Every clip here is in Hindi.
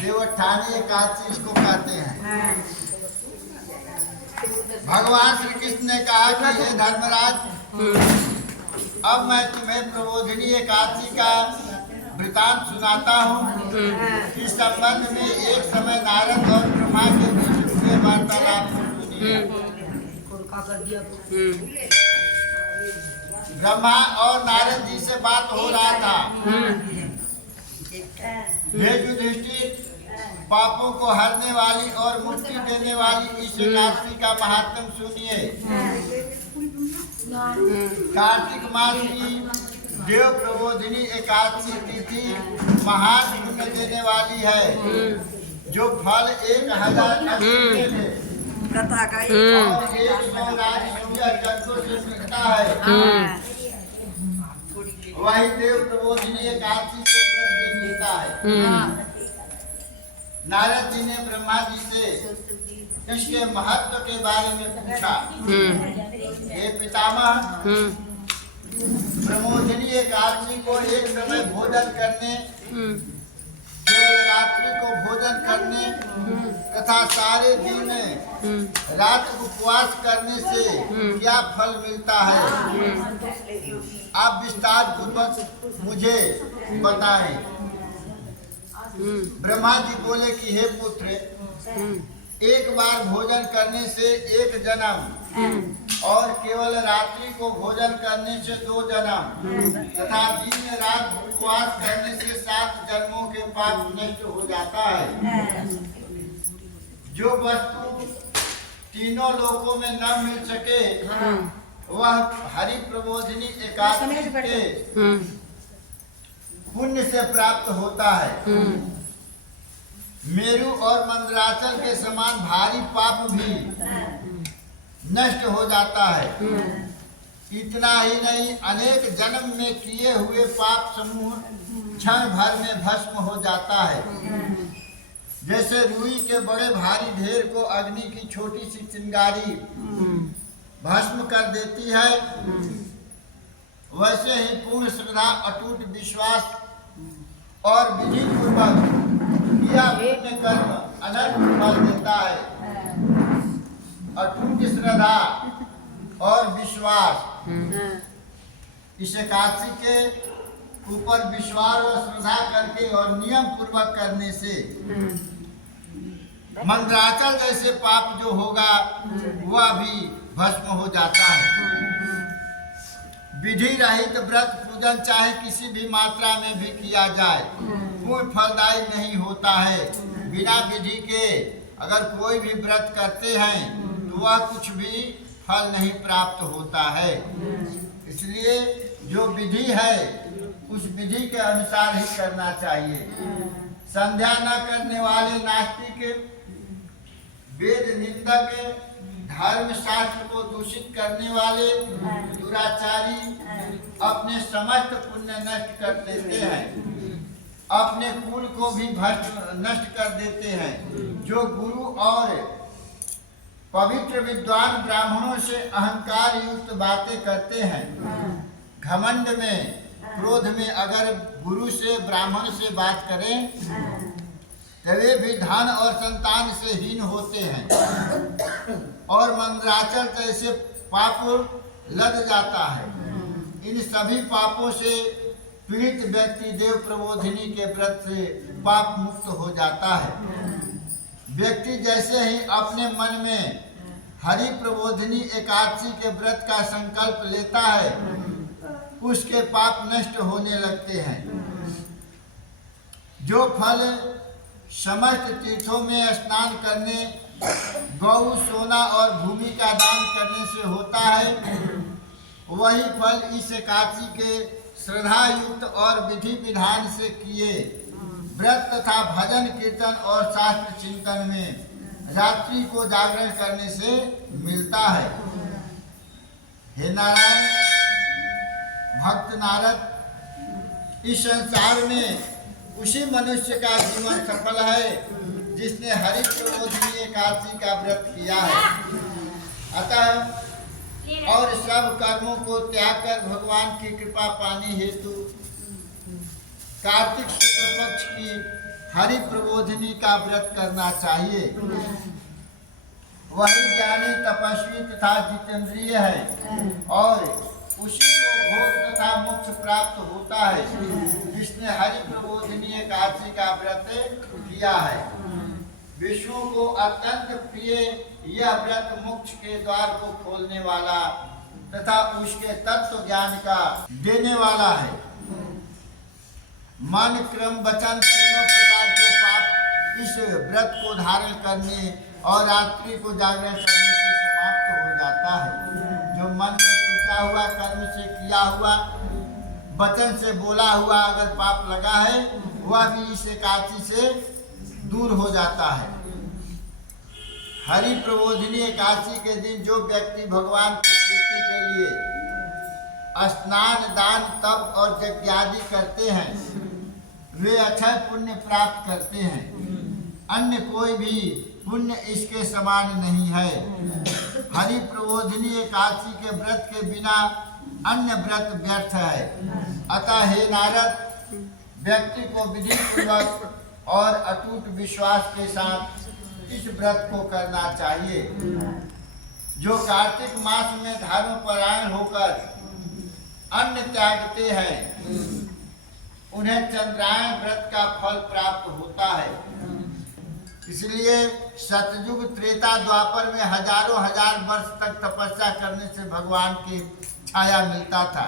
देवोत्थानी एकादशी इसको कहते हैं। भगवान श्री कृष्ण ने कहा कि हे धर्मराज, अब मैं तुम्हें प्रबोधिनी एकादशी का वृतांत सुनाता हूँ। इस संबंध में एक समय नारद और ब्रह्मा के बीच हुए वार्तालाप को सुनिए। ब्रह्मा और नारद जी से बात हो रहा था। हे युधिष्ठिर, पापों को हरने वाली और मुक्ति देने वाली इस एकादशी का महात्म सुनिए। कार्तिक मास की देव प्रबोधिनी एकादशी तिथि महान पुण्य देने वाली है, जो फल 1080 थे और 100 राजसूय यज्ञों से मिलता है। वही देव प्रबोधिनी एकादशी से व्रत मिलता है। नारद जी ने ब्रह्मा जी से इसके महत्व के बारे में पूछा। हे पितामह, प्रबोधिनी एकादशी को एक समय भोजन करने, केवल रात्रि को भोजन करने तथा सारे दिन रात उपवास करने से क्या फल मिलता है, आप विस्तार पूर्वक मुझे बताएं। ब्रह्मा जी बोले कि हे पुत्र, एक बार भोजन करने से 1 जन्म और केवल रात्रि को भोजन करने से 2 जन्म तथा दिन रात उपवास करने से 7 जन्मों के पाप नष्ट हो जाता है। जो वस्तु तीनों लोकों में न मिल सके वह हरि प्रबोधिनी एकादशी के पुण्य से प्राप्त होता है। मेरु और मंदराचल के समान भारी पाप भी नष्ट हो जाता है। इतना ही नहीं, अनेक जन्म में किए हुए पाप समूह क्षण भर में भस्म हो जाता है। जैसे रुई के बड़े भारी ढेर को अग्नि की छोटी सी चिंगारी भस्म कर देती है, वैसे ही पूर्ण श्रद्धा, अटूट विश्वास और विधि पूर्वक किया पुण्य कर्म अनंत फल देता है। अटूट श्रद्धा और विश्वास, इस एकादशी के ऊपर विश्वास और श्रद्धा करके और नियम पूर्वक करने से मंदराचल जैसे पाप जो होगा वह भी भस्म हो जाता है। विधि रहित व्रत पूजन चाहे किसी भी मात्रा में भी किया जाए पूर्ण फलदायी नहीं होता है। बिना विधि के अगर कोई भी व्रत करते हैं तो वह कुछ भी फल नहीं प्राप्त होता है। इसलिए जो विधि है उस विधि के अनुसार ही करना चाहिए। संध्या न करने वाले नास्तिक, वेद निंदक, धर्म शास्त्र को दूषित करने वाले दुराचारी अपने समस्त पुण्य नष्ट कर देते हैं, अपने कुल को भी नष्ट कर देते हैं। जो गुरु और पवित्र विद्वान ब्राह्मणों से अहंकार युक्त बातें करते हैं, घमंड में, क्रोध में अगर गुरु से, ब्राह्मण से बात करें तो वे भी धन और संतान से हीन होते हैं और मंदराचल जैसे पाप लग जाता है। इन सभी पापों से पीड़ित व्यक्ति देव प्रबोधिनी के व्रत से पाप मुक्त हो जाता है। व्यक्ति जैसे ही अपने मन में हरि प्रबोधिनी एकादशी के व्रत का संकल्प लेता है, उसके पाप नष्ट होने लगते हैं। जो फल समस्त तीर्थों में स्नान करने, गौ, सोना और भूमि का दान करने से होता है, वही फल इस एकादशी के श्रद्धा युक्त और विधि विधान से किए व्रत तथा भजन कीर्तन और शास्त्र चिंतन में रात्रि को जागरण करने से मिलता है। हे नारायण, भक्त नारद, इस संसार में उसी मनुष्य का जीवन सफल है जिसने हरि प्रबोधिनी एकादशी का व्रत किया है। अतः और सब कर्मों को त्याग कर भगवान की कृपा पाने हेतु कार्तिक शुक्ल पक्ष की हरि प्रबोधिनी का व्रत करना चाहिए। वही ज्ञानी तपस्वी तथा जितेंद्रिय है और उसी को भोग तथा मोक्ष प्राप्त होता है जिसने हरि प्रबोधिनी एकादशी का व्रत किया है। विष्णु को अत्यंत प्रिय यह व्रत मोक्ष के द्वार को खोलने वाला तथा उसके तत्व ज्ञान का देने वाला है। मन क्रम वचन तीनों प्रकार के पाप इस व्रत को धारण करने और रात्रि को जागरण करने से समाप्त हो जाता है। जो मन में सोचा हुआ, कर्म से किया हुआ, वचन से बोला हुआ अगर पाप लगा है वह भी इस एकादशी से दूर हो जाता है। हरि प्रबोधिनी एकादशी के दिन जो व्यक्ति भगवान की स्तुति के लिए स्नान, दान, तप और यज्ञ आदि करते हैं वे अक्षय पुण्य प्राप्त करते हैं। अन्य कोई भी पुण्य इसके समान नहीं है। हरि प्रबोधिनी एकादशी के व्रत के बिना अन्य व्रत व्यर्थ है। अतः हे नारद, व्यक्ति को विधि पूर्वक और अटूट विश्वास के साथ इस व्रत को करना चाहिए। जो कार्तिक मास में धर्मपरायण होकर अन्न त्यागते हैं उन्हें चंद्रायण व्रत का फल प्राप्त होता है। इसलिए सतयुग, त्रेता, द्वापर में हजारों हजार वर्ष तक तपस्या करने से भगवान की छाया मिलता था,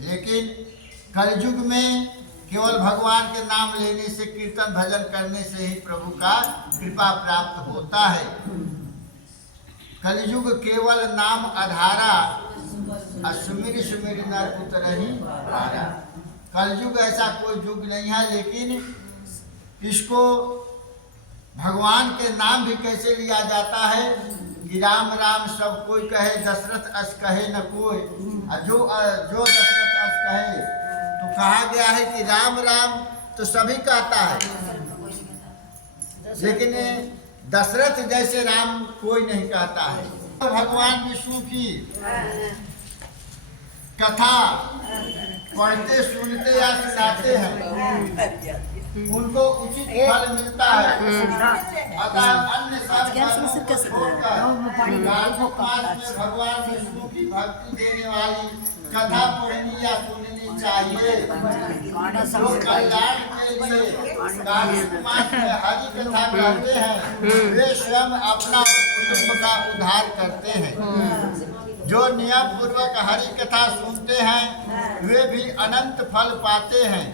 लेकिन कलयुग में केवल भगवान के नाम लेने से, कीर्तन भजन करने से ही प्रभु का कृपा प्राप्त होता है। कलयुग केवल नाम आधारा, सुमिर सुमिर नर उतरहि पारा। कलयुग ऐसा कोई युग नहीं है, लेकिन इसको भगवान के नाम भी कैसे लिया जाता है कि राम राम सब कोई कहे, दशरथ अस कहे न कोई। जो दशरथ अस कहे तो कहा गया है कि राम राम तो सभी कहता है, लेकिन दशरथ जैसे राम कोई नहीं कहता है। तो भगवान विष्णु की कथा पढ़ते, सुनते या सुनाते हैं उनको उचित फल मिलता है। अतः अन्य सब भगवान विष्णु की भक्ति देने वाली कथा पढ़नी या सुननी चाहिए। जो कल्याण के लिए कार्तिक मास में हरि कथा करते हैं वे स्वयं अपना कुटुंब का उद्धार करते हैं। जो नियम पूर्वक हरि कथा सुनते हैं वे भी अनंत फल पाते हैं।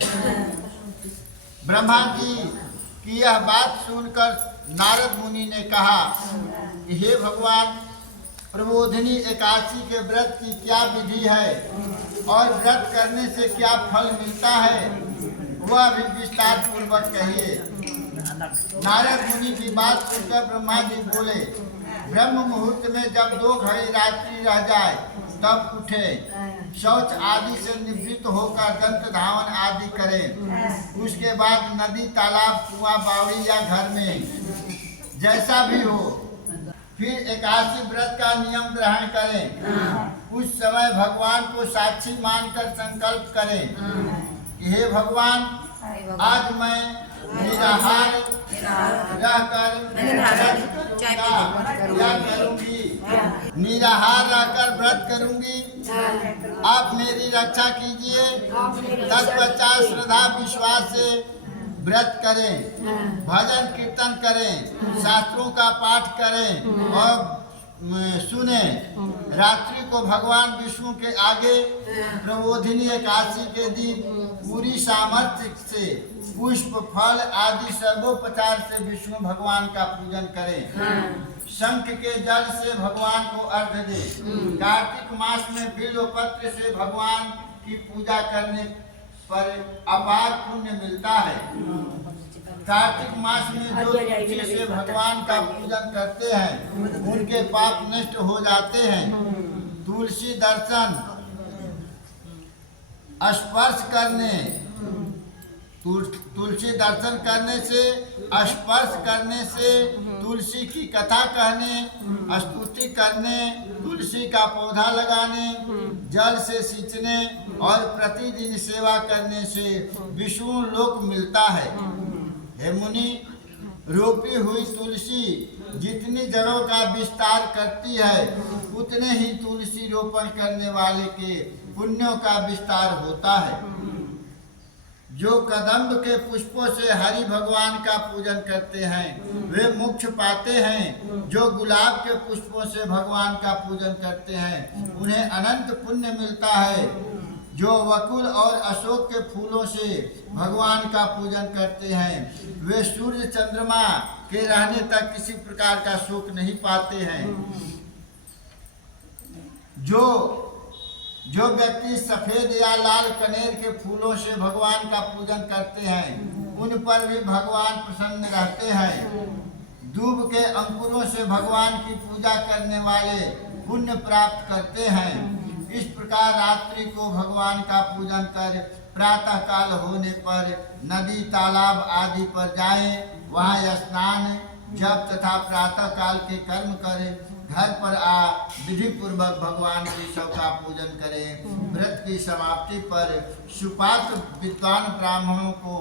ब्रह्मा जी की यह बात सुनकर नारद मुनि ने कहा कि हे भगवान, प्रबोधिनी एकादशी के व्रत की क्या विधि है और व्रत करने से क्या फल मिलता है, वह भी विस्तार पूर्वक कहिए। नारद मुनि की बात सुनकर ब्रह्मा जी बोले, ब्रह्म मुहूर्त में जब 2 घड़ी रात्रि रह जाए तब उठे, शौच आदि से निवृत्त होकर दंत धावन आदि करें। उसके बाद नदी, तालाब, कुआं, बावड़ी या घर में जैसा भी हो फिर एकादशी व्रत का नियम ग्रहण करें। उस समय भगवान को साक्षी मानकर संकल्प करें कि हे भगवान, आज मैं निराहार रहकर निराहार रहकर व्रत करूंगी। आप मेरी रक्षा कीजिए। तत्पश्चात श्रद्धा विश्वास से व्रत करें, भजन कीर्तन करें, शास्त्रों का पाठ करें और सुने। रात्रि को भगवान विष्णु के आगे प्रबोधिनी एकादशी के दिन पूरी सामर्थ्य से पुष्प, फल आदि सर्वोपचार से विष्णु भगवान का पूजन करें। शंख के जल से भगवान को अर्घ्य दें। कार्तिक मास में बिल्वपत्र से भगवान की पूजा करने पर अपार पुण्य मिलता है। कार्तिक मास में जो तुलसी से भगवान का पूजन करते हैं उनके पाप नष्ट हो जाते हैं। तुलसी दर्शन, स्पर्श करने, तुलसी दर्शन करने से, स्पर्श करने से, तुलसी की कथा कहने, स्तुति करने, तुलसी का पौधा लगाने, जल से सींचने और प्रतिदिन सेवा करने से विष्णु लोक मिलता है। हे मुनि, रोपी हुई तुलसी जितनी जड़ों का विस्तार करती है, उतने ही तुलसी रोपण करने वाले के पुण्यों का विस्तार होता है। जो कदम्ब के पुष्पों से हरि भगवान का पूजन करते हैं वे मोक्ष पाते हैं। जो गुलाब के पुष्पों से भगवान का पूजन करते हैं उन्हें अनंत पुण्य मिलता है। जो वकुल और अशोक के फूलों से भगवान का पूजन करते हैं वे सूर्य चंद्रमा के रहने तक किसी प्रकार का शोक नहीं पाते हैं। जो व्यक्ति सफेद या लाल कनेर के फूलों से भगवान का पूजन करते हैं उन पर भी भगवान प्रसन्न रहते हैं। दूब के अंकुरों से भगवान की पूजा करने वाले पुण्य प्राप्त करते हैं। इस प्रकार रात्रि को भगवान का पूजन कर प्रातः काल होने पर नदी तालाब आदि पर जाएं, वहाँ स्नान जप तथा प्रातः काल के कर्म करें। घर पर आ विधि पूर्वक भगवान की शव का पूजन करें। व्रत की समाप्ति पर सुपात्र विद्वान ब्राह्मणों को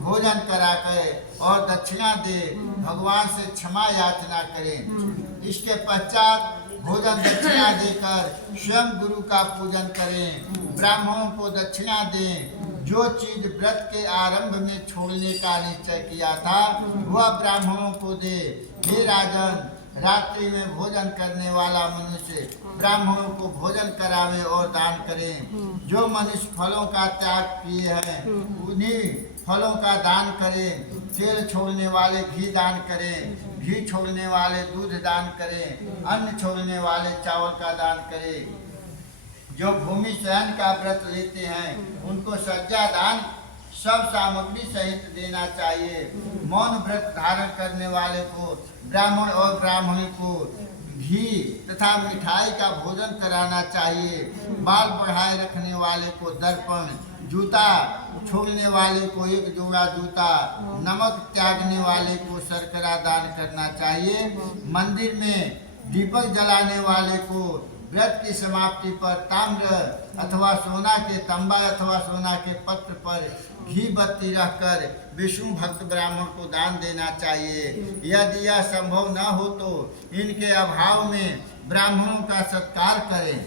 भोजन कराकर और दक्षिणा दे भगवान से क्षमा याचना करें। इसके पश्चात भोजन दक्षिणा देकर स्वयं गुरु का पूजन करें। ब्राह्मणों को दक्षिणा दें। जो चीज व्रत के आरंभ में छोड़ने का निश्चय किया था वह ब्राह्मणों को दे। हे राजन, रात्रि में भोजन करने वाला मनुष्य ब्राह्मणों को भोजन करावे और दान करें। जो मनुष्य फलों का त्याग किए हैं उन्हीं फलों का दान करें। तेल छोड़ने वाले घी दान करें। घी छोड़ने वाले दूध दान करें। अन्न छोड़ने वाले चावल का दान करें। जो भूमि शयन का व्रत लेते हैं उनको सज्जा दान सब सामग्री सहित देना चाहिए। मौन व्रत धारण करने वाले को ब्राह्मण और ब्राह्मणी को घी तथा मिठाई का भोजन कराना चाहिए। बाल बढ़ाए रखने वाले को दर्पण, जूता छोड़ने वाले को एक जोड़ा जूता, नमक त्यागने वाले को शर्करा दान करना चाहिए। मंदिर में दीपक जलाने वाले को व्रत की समाप्ति पर ताम्र अथवा सोना के तंबा अथवा सोना के पत्र पर घी बत्ती रखकर विष्णु भक्त ब्राह्मण को दान देना चाहिए। यदि यह संभव न हो तो इनके अभाव में ब्राह्मणों का सत्कार करें।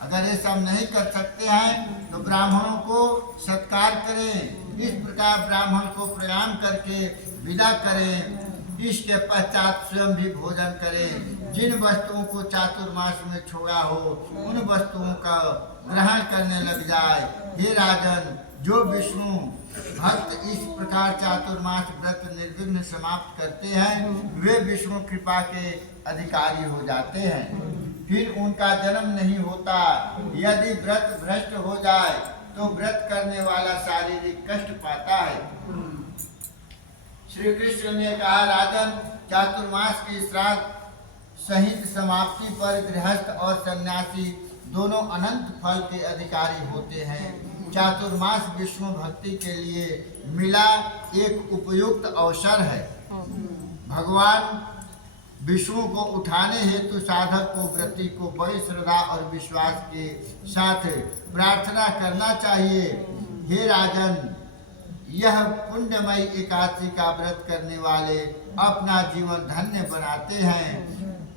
अगर ये सब नहीं कर सकते हैं तो ब्राह्मणों को सत्कार करें। इस प्रकार ब्राह्मण को प्रणाम करके विदा करें। इसके पश्चात स्वयं भी भोजन करें। जिन वस्तुओं को चातुर्मास में छोड़ा हो उन वस्तुओं का ग्रहण करने लग जाए। हे राजन, जो विष्णु भक्त इस प्रकार चातुर्मास व्रत निर्विघ्न समाप्त करते हैं वे विष्णु कृपा के अधिकारी हो जाते हैं। फिर उनका जन्म नहीं होता। यदि व्रत भ्रष्ट हो जाए तो व्रत करने वाला शारीरिक कष्ट पाता है। श्री कृष्ण ने कहा, राजन, चातुर्मास की श्राद्ध सहित समाप्ति पर गृहस्थ और सन्यासी दोनों अनंत फल के अधिकारी होते हैं। चातुर्मास विष्णु भक्ति के लिए मिला एक उपयुक्त अवसर है। भगवान विष्णु को उठाने हेतु साधक को व्रती को बड़ी श्रद्धा और विश्वास के साथ प्रार्थना करना चाहिए। हे राजन, यह पुण्यमयी एकादशी का व्रत करने वाले अपना जीवन धन्य बनाते हैं।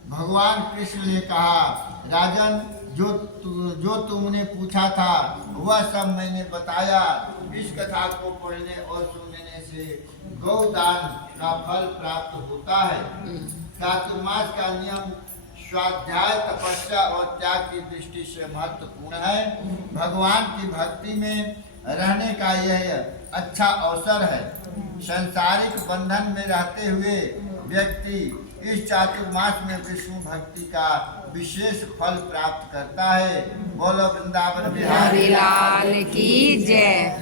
भगवान कृष्ण ने कहा, राजन, जो तुमने पूछा था वह सब मैंने बताया। इस कथा को पढ़ने और सुनने से गौदान का फल प्राप्त होता है। चातुर्मास का नियम स्वाध्याय, तपस्या और त्याग की दृष्टि से महत्वपूर्ण है। भगवान की भक्ति में रहने का यह अच्छा अवसर है। सांसारिक बंधन में रहते हुए व्यक्ति इस चातुर्मास में विष्णु भक्ति का विशेष फल प्राप्त करता है। बोलो वृंदावन बिहारी लाल की जय।